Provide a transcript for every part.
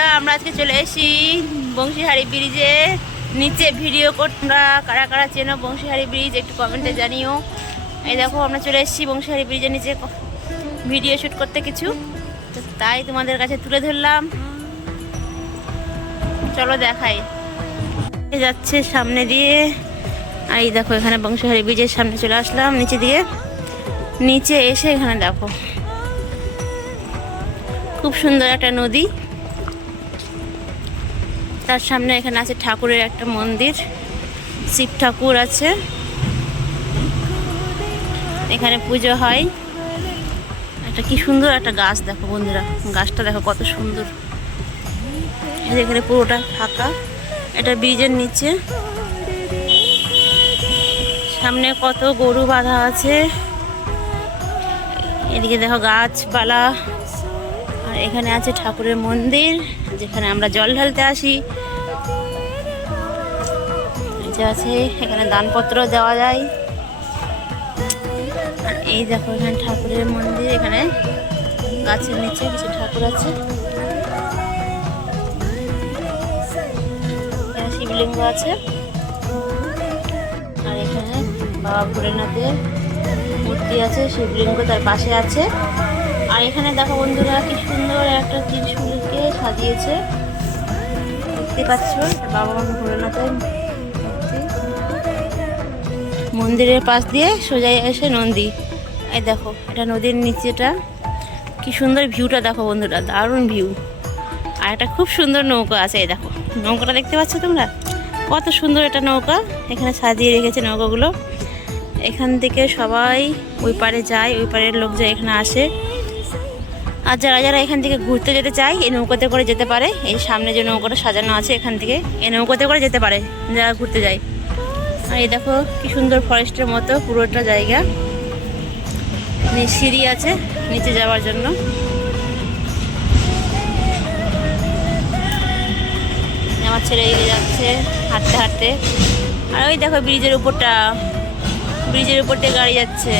বন্ধুরা, আমরা আজকে চলে এসেছি বংশীহারি ব্রিজে নিচে ভিডিও তোমরা কারা কারা চেনো বংশীহারি ব্রিজ একটু কমেন্টে জানিও। এই দেখো আমরা চলে এসেছি বংশীহারি ব্রিজের নিচে ভিডিও শ্যুট করতে কিছু, তো তাই তোমাদের কাছে তুলে ধরলাম। চলো দেখাই যাচ্ছে সামনে দিয়ে। এই দেখো এখানে বংশীহারি ব্রিজের সামনে চলে আসলাম নিচে দিয়ে। নিচে এসে এখানে দেখো খুব সুন্দর একটা নদী, তার সামনে এখানে আছে ঠাকুরের একটা মন্দির, শিব ঠাকুর আছে, এখানে পুজো হয়। একটা কি সুন্দর একটা গাছ দেখো বন্ধুরা, গাছটা দেখো কত সুন্দর। এখানে পুরোটা ফাঁকা, এটা ব্রিজের নিচে। সামনে কত গরু বাঁধা আছে, এদিকে দেখো গাছপালা, আর এখানে আছে ঠাকুরের মন্দির যেখানে আমরা জল ঢালতে আসি। আছে এখানে দানপত্র দেওয়া যায়। আর এই দেখো এখানে ঠাকুরের মন্দির, এখানে গাছের নিচে কিছু ঠাকুর আছে, এখানে শিবলিঙ্গ আছে, আর এখানে বাবা ভোলেনাথের মূর্তি আছে, শিবলিঙ্গ তার পাশে আছে। আর এখানে দেখো বন্ধুরা কি সুন্দর একটা ত্রিশূলকে সাজিয়েছে, দেখতে পাচ্ছ বাবা ভোলেনাথের মন্দিরের পাশ দিয়ে সোজা এসে নন্দী। এই দেখো এটা নদীর নিচেটা, কি সুন্দর ভিউটা দেখো বন্ধুরা, দারুণ ভিউ। আর একটা খুব সুন্দর নৌকা আছে, এই দেখো নৌকাটা দেখতে পাচ্ছ তোমরা, কত সুন্দর এটা নৌকা, এখানে সাজিয়ে রেখেছে নৌকাগুলো। এখান থেকে সবাই ওই পারে যায়, ওই পারের লোক যায় এখানে আসে। আর যারা যারা এখান থেকে ঘুরতে যেতে চায় এই নৌকাতে করে যেতে পারে। এই সামনে যে নৌকাটা সাজানো আছে এখান থেকে এই নৌকাতে করে যেতে পারে যারা ঘুরতে যায়। আর এই দেখো কি সুন্দর ফরেস্টের মতো পুরোটা জায়গা, সিঁড়ি আছে নিচে যাওয়ার জন্য। আমার ছেলে এগিয়ে যাচ্ছে হাঁটতে হাঁটতে। আর ওই দেখো ব্রিজের উপরটা, ব্রিজের উপর দিয়ে গাড়ি যাচ্ছে।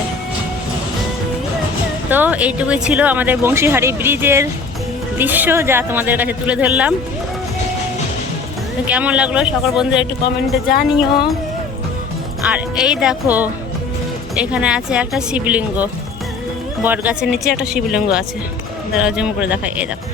তো এইটুকুই ছিল আমাদের বংশীহারি ব্রিজের দৃশ্য, যা তোমাদের কাছে তুলে ধরলাম। কেমন লাগলো সকল বন্ধুরা একটু কমেন্টে জানিও। আর এই দেখো এখানে আছে একটা শিবলিঙ্গ, বট গাছের নিচে একটা শিবলিঙ্গ আছে, দাঁড়াও জুম করে দেখাই। এই দেখো